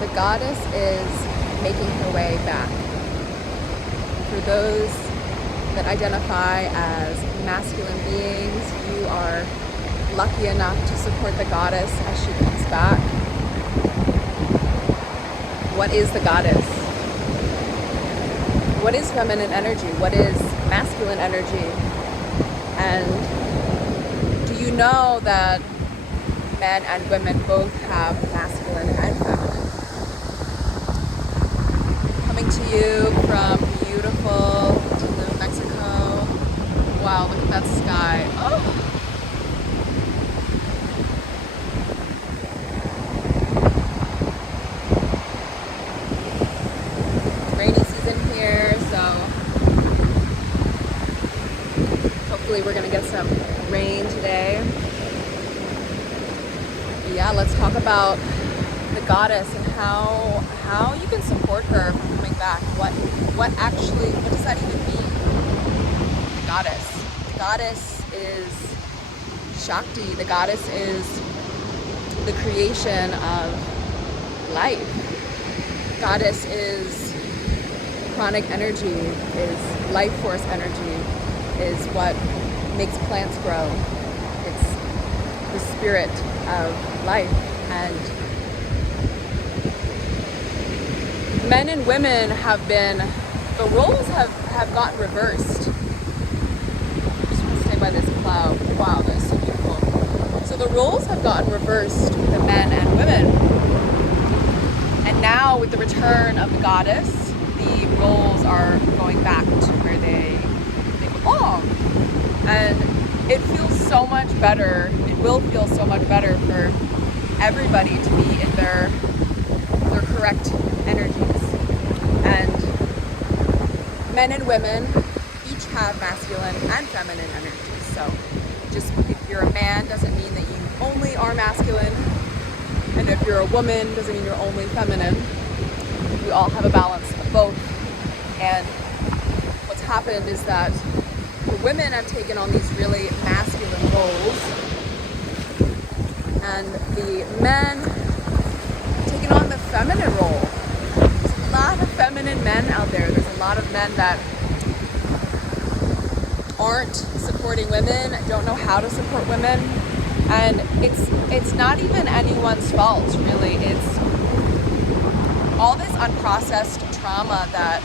The goddess is making her way back. For those that identify as masculine beings, you are lucky enough to support the goddess as she comes back. What is the goddess? What is feminine energy? What is masculine energy? And do you know that men and women both have masculine and feminine? Coming to you from beautiful Tulum, Mexico. Wow, look at that sky. Oh. Rainy season here, so hopefully we're gonna get some rain today. Yeah, let's talk about the goddess and how you can support her from coming back. What does that even mean? The goddess. The goddess is Shakti. The goddess is the creation of life. Goddess is pranic energy, is life force energy, is what makes plants grow. It's the spirit of life. And men and women the roles have gotten reversed. I just want to stay by this cloud. Wow, that's so beautiful. So the roles have gotten reversed with the men and women. And now with the return of the goddess, the roles are going back to where they belong. And it feels so much better. It will feel so much better for everybody to be in their correct energies. And men and women each have masculine and feminine energies. So just if you're a man doesn't mean that you only are masculine. And if you're a woman doesn't mean you're only feminine. We all have a balance of both. And what's happened is that the women have taken on these really masculine roles, and the men have taken on the feminine role. There's a lot of feminine men out there. There's a lot of men that aren't supporting women, don't know how to support women, and it's not even anyone's fault, really. It's all this unprocessed trauma that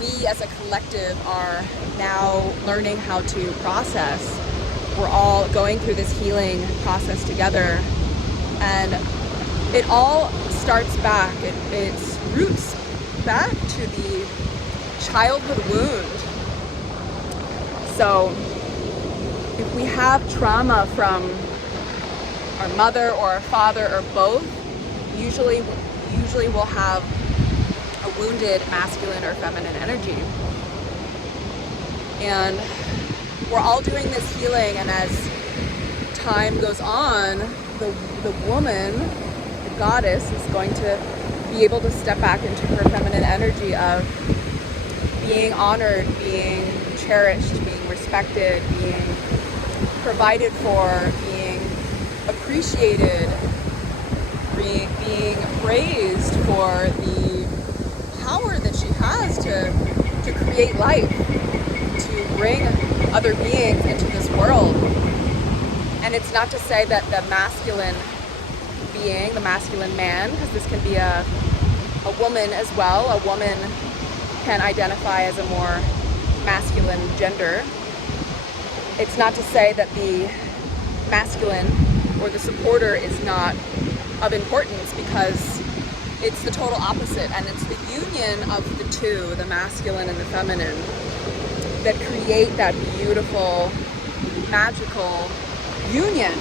we as a collective are now learning how to process. We're all going through this healing process together, and it all starts back. It's roots back to the childhood wound. So if we have trauma from our mother or our father or both, usually we'll have a wounded masculine or feminine energy. And we're all doing this healing, and as time goes on, the woman, the goddess, is going to be able to step back into her feminine energy of being honored, being cherished, being respected, being provided for, being appreciated, being praised for the power that she has to create life, to bring other beings into this world. And it's not to say that the masculine being, the masculine man, because this can be a woman as well. A woman can identify as a more masculine gender. It's not to say that the masculine or the supporter is not of importance, because it's the total opposite, and it's the union of the two, the masculine and the feminine, that create that beautiful, magical union.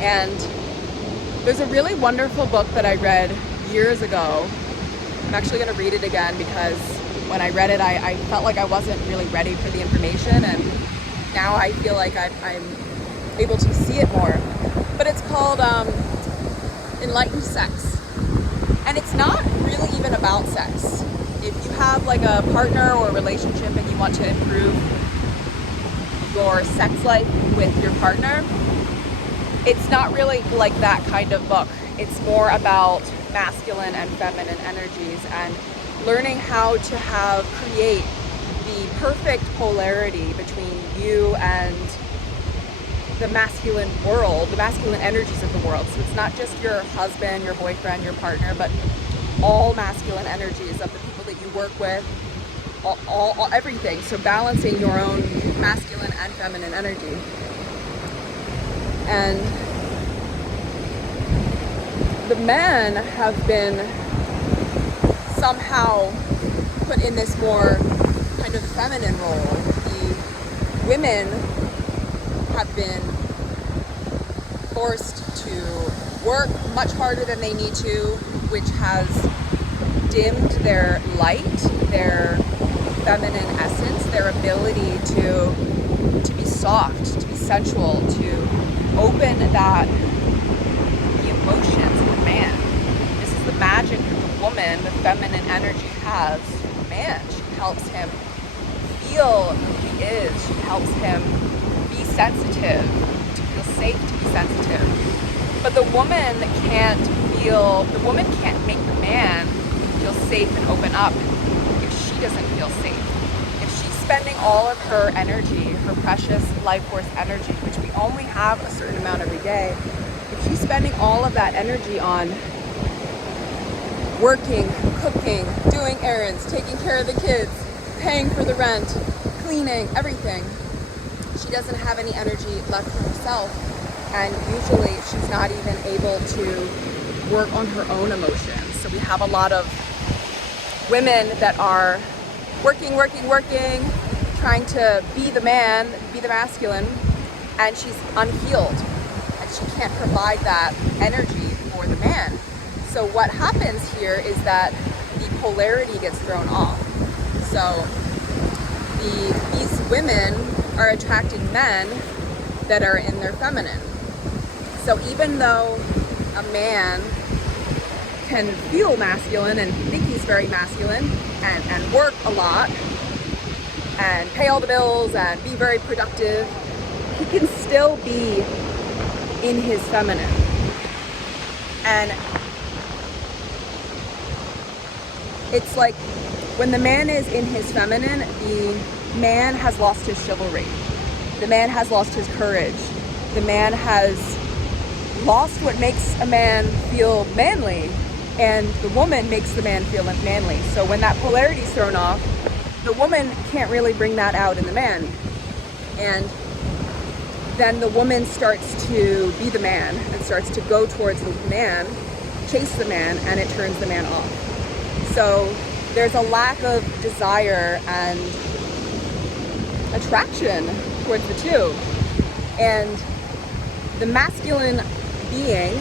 And there's a really wonderful book that I read years ago. I'm actually going to read it again, because when I read it, I felt like I wasn't really ready for the information, and now I feel like I'm able to see it more. But it's called Enlightened Sex. And it's not really even about sex. If you have like a partner or a relationship and you want to improve your sex life with your partner, it's not really like that kind of book. It's more about masculine and feminine energies and learning how to create the perfect polarity between you and the masculine world, the masculine energies of the world. So it's not just your husband, your boyfriend, your partner, but all masculine energies of the people that you work with, all everything. So balancing your own masculine and feminine energy. And the men have been somehow put in this more kind of feminine role. The women have been forced to work much harder than they need to, which has dimmed their light, their feminine essence, their ability to be soft, to be sensual, to open the emotions of the man. This is the magic that the woman, the feminine energy has for the man. She helps him feel who he is. She helps him be sensitive, to feel safe, to be sensitive. But the woman can't make the man feel safe and open up if she doesn't feel safe. If she's spending all of her energy, her precious life force energy, which we only have a certain amount every day, if she's spending all of that energy on working, cooking, doing errands, taking care of the kids, paying for the rent, cleaning, everything, she doesn't have any energy left for herself. And usually she's not even able to work on her own emotions. So we have a lot of women that are working, trying to be the man, be the masculine, and she's unhealed. And she can't provide that energy for the man. So what happens here is that the polarity gets thrown off. So these women are attracting men that are in their feminine. So even though a man can feel masculine and think he's very masculine and work a lot and pay all the bills and be very productive, he can still be in his feminine. And it's like when the man is in his feminine, the man has lost his chivalry. The man has lost his courage. The man has lost what makes a man feel manly, and the woman makes the man feel manly. So when that polarity is thrown off, the woman can't really bring that out in the man. And then the woman starts to be the man and starts to go towards the man, chase the man, and it turns the man off. So there's a lack of desire and attraction towards the two. And the masculine being,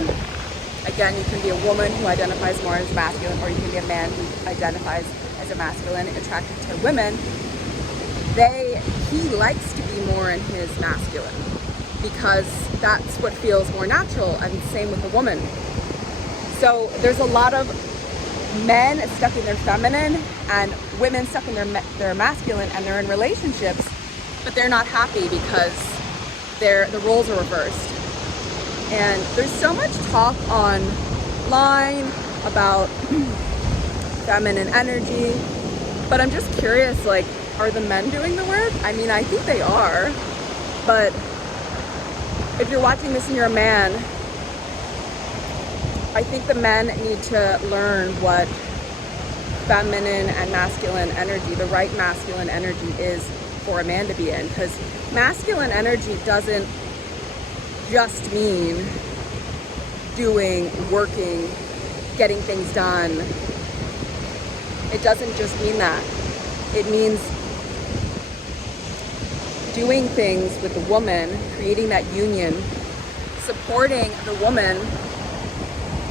again, you can be a woman who identifies more as masculine, or you can be a man who identifies as a masculine, attracted to women. He likes to be more in his masculine because that's what feels more natural, and same with the woman. So there's a lot of men stuck in their feminine and women stuck in their masculine, and they're in relationships, but they're not happy because the roles are reversed. And there's so much talk online about feminine energy, but I'm just curious, like, are the men doing the work? I mean, I think they are, but if you're watching this and you're a man, I think the men need to learn what feminine and masculine energy, the right masculine energy is for a man to be in, because masculine energy doesn't just mean doing, working, getting things done. It doesn't just mean that. It means doing things with the woman, creating that union, supporting the woman,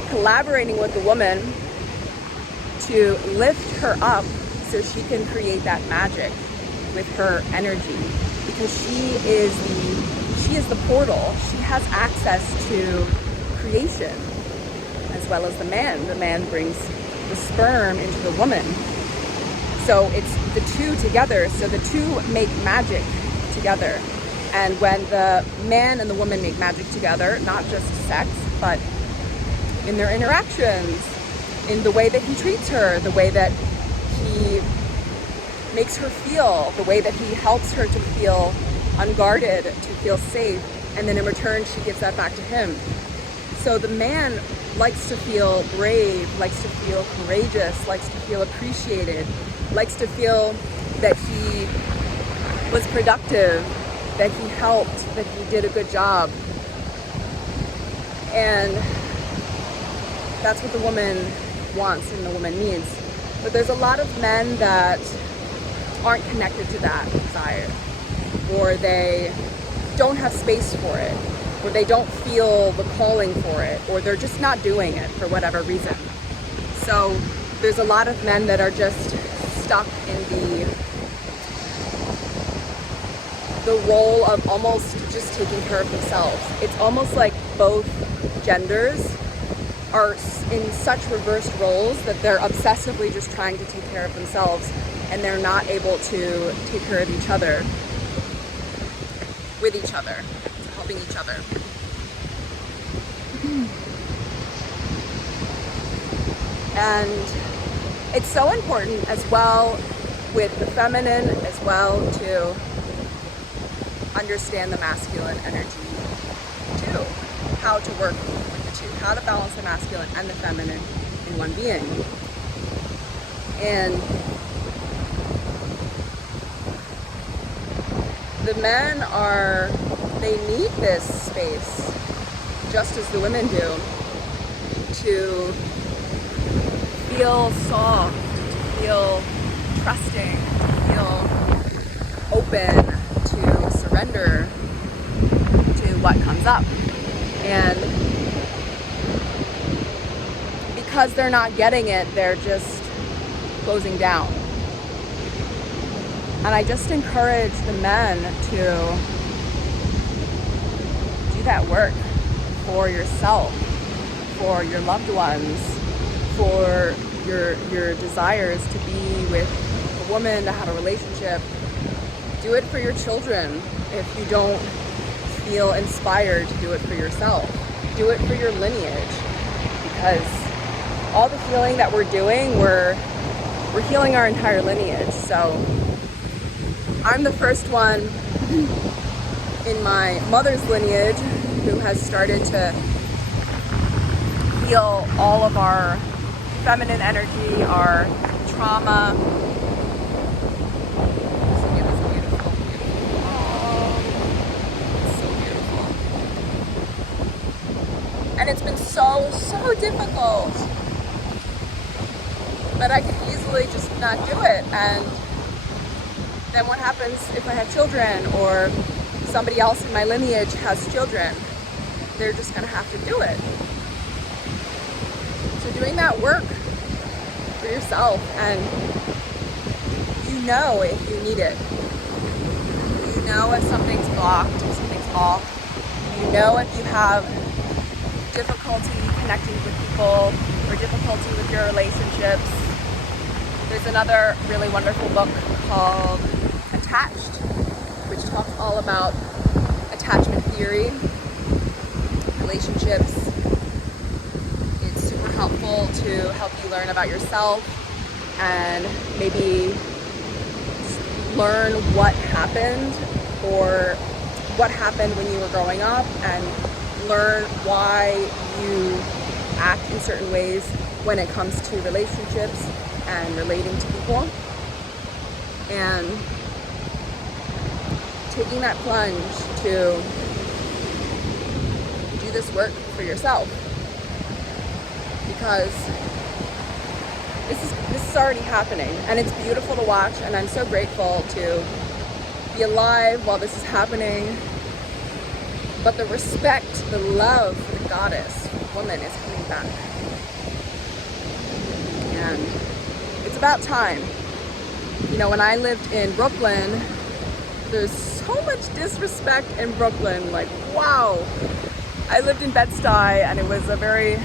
collaborating with the woman to lift her up so she can create that magic with her energy, because she is the portal. She has access to creation as well as the man. The man brings the sperm into the woman. So it's the two together. So the two make magic together. And when the man and the woman make magic together, not just sex, but in their interactions, in the way that he treats her, the way that he makes her feel, the way that he helps her to feel unguarded, to feel safe, and then in return she gives that back to him. So the man likes to feel brave, likes to feel courageous, likes to feel appreciated, likes to feel that he was productive, that he helped, that he did a good job. And that's what the woman wants and the woman needs. But there's a lot of men that aren't connected to that desire, or they don't have space for it, or they don't feel the calling for it, or they're just not doing it for whatever reason. So there's a lot of men that are just stuck in the role of almost just taking care of themselves. It's almost like both genders are in such reversed roles that they're obsessively just trying to take care of themselves, and they're not able to take care of each other, with each other, helping each other. And it's so important as well with the feminine as well to understand the masculine energy too. How to work with the two, how to balance the masculine and the feminine in one being. And the men they need this space, just as the women do, to feel soft, to feel trusting, to feel open, to surrender to what comes up. And because they're not getting it, they're just closing down. And I just encourage the men to do that work for yourself, for your loved ones, for your desires to be with a woman, to have a relationship. Do it for your children if you don't feel inspired to do it for yourself. Do it for your lineage, because all the healing that we're doing, we're healing our entire lineage. So I'm the first one in my mother's lineage who has started to heal all of our feminine energy, our trauma. It was beautiful, beautiful. Oh, it's so beautiful. And it's been so difficult. But I could easily just not do it. And then what happens if I have children, or somebody else in my lineage has children? They're just gonna have to do it. So doing that work for yourself, and you know if you need it. You know if something's blocked, if something's off. You know if you have difficulty connecting with people, or difficulty with your relationships. There's another really wonderful book called Attached, which talks all about attachment theory, relationships. It's super helpful to help you learn about yourself and maybe learn what happened, or what happened when you were growing up, and learn why you act in certain ways when it comes to relationships and relating to people. And taking that plunge to do this work for yourself, because this is already happening, and it's beautiful to watch, and I'm so grateful to be alive while this is happening. But the respect, the love for the goddess, woman, is coming back. And it's about time. You know, when I lived in Brooklyn, there's so much disrespect in Brooklyn. Like, wow. I lived in Bed-Stuy, and it was a very,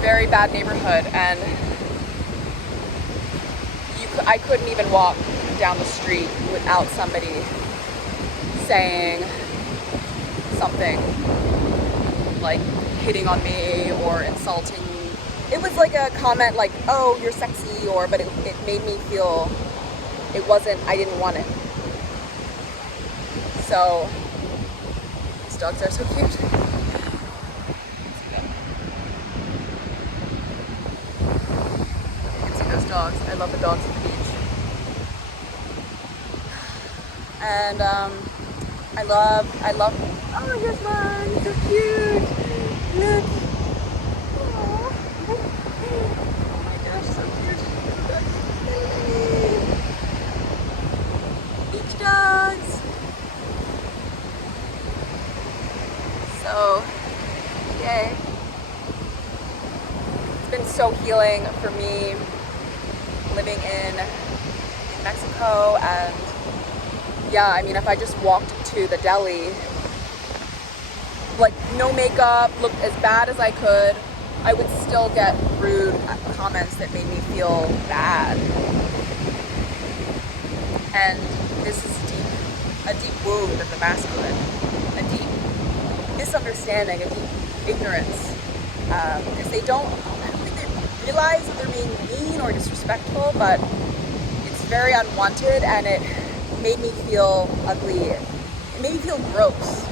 very bad neighborhood, and I couldn't even walk down the street without somebody saying something like hitting on me or insulting me. It was like a comment like, oh, you're sexy, but it made me feel I didn't want it. So these dogs are so cute. You can see those dogs. I love the dogs at the beach. And I love, oh, here's one, he's so cute. Look. Aww. Oh my gosh, so cute. Beach dogs. So, yay. It's been so healing for me living in Mexico, and yeah, I mean, if I just walked to the deli, like no makeup, looked as bad as I could, I would still get rude comments that made me feel bad. And this is a deep wound of the masculine, a deep misunderstanding, a deep ignorance, because I don't think they realize that they're being mean or disrespectful, but it's very unwanted, and it made me feel ugly. It made me feel gross.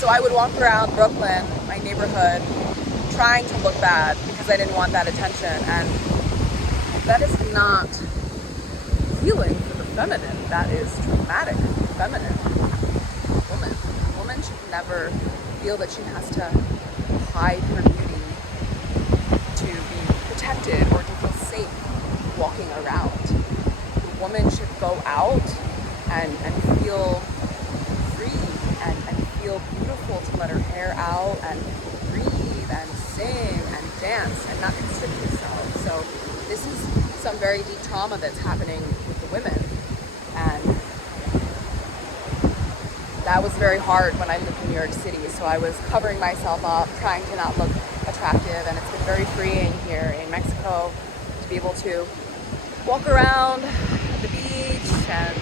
So I would walk around Brooklyn, my neighborhood, trying to look bad because I didn't want that attention, and that is not healing for the feminine. That is traumatic for the feminine woman. A woman should never feel that she has to hide her beauty to be protected or to feel safe walking around. The woman should go out and feel free and feel beautiful, to let her hair out and breathe and sing and dance and not constrict herself. So this is some very deep trauma that's happening with the women, and that was very hard when I lived in New York City. So I was covering myself up, trying to not look attractive, and it's been very freeing here in Mexico to be able to walk around the beach. And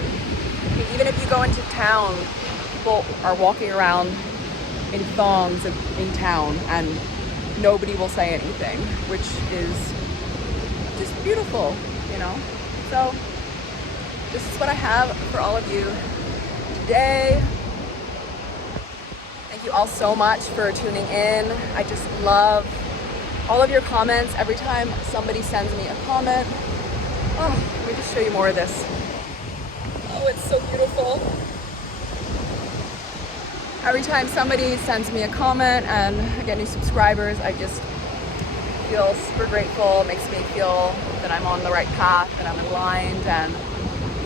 even if you go into town, people are walking around in thongs in town and nobody will say anything, which is just beautiful, you know? So this is what I have for all of you today. Thank you all so much for tuning in. I just love all of your comments. Every time somebody sends me a comment, oh, let me just show you more of this. Oh, it's so beautiful. Every time somebody sends me a comment and I get new subscribers, I just feel super grateful. It makes me feel that I'm on the right path, that I'm aligned, and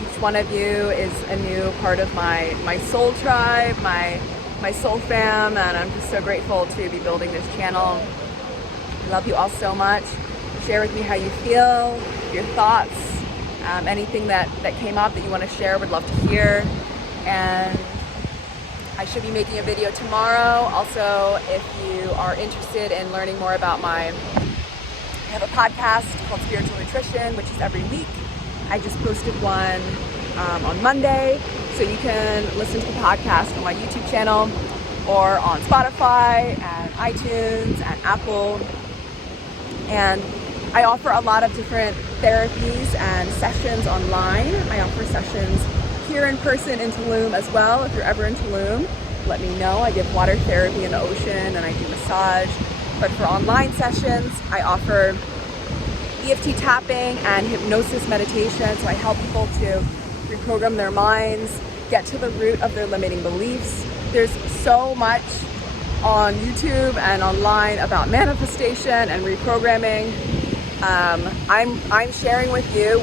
each one of you is a new part of my soul tribe, my soul fam, and I'm just so grateful to be building this channel. I love you all so much. Share with me how you feel, your thoughts, anything that came up that you want to share, would love to hear. And I should be making a video tomorrow. Also, if you are interested in learning more about I have a podcast called Spiritual Nutrition, which is every week. I just posted one on Monday, so you can listen to the podcast on my YouTube channel or on Spotify and iTunes and Apple. And I offer a lot of different therapies and sessions online. I offer sessions here in person in Tulum as well. If you're ever in Tulum, let me know. I give water therapy in the ocean and I do massage. But for online sessions, I offer EFT tapping and hypnosis meditation. So I help people to reprogram their minds, get to the root of their limiting beliefs. There's so much on YouTube and online about manifestation and reprogramming. I'm sharing with you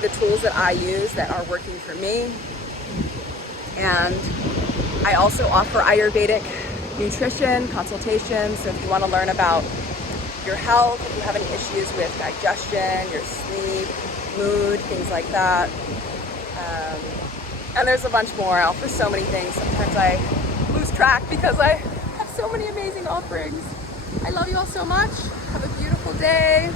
the tools that I use that are working for me. And I also offer Ayurvedic nutrition consultations. So if you want to learn about your health, if you have any issues with digestion, your sleep, mood, things like that. And there's a bunch more. I offer so many things. Sometimes I lose track because I have so many amazing offerings. I love you all so much. Have a beautiful day.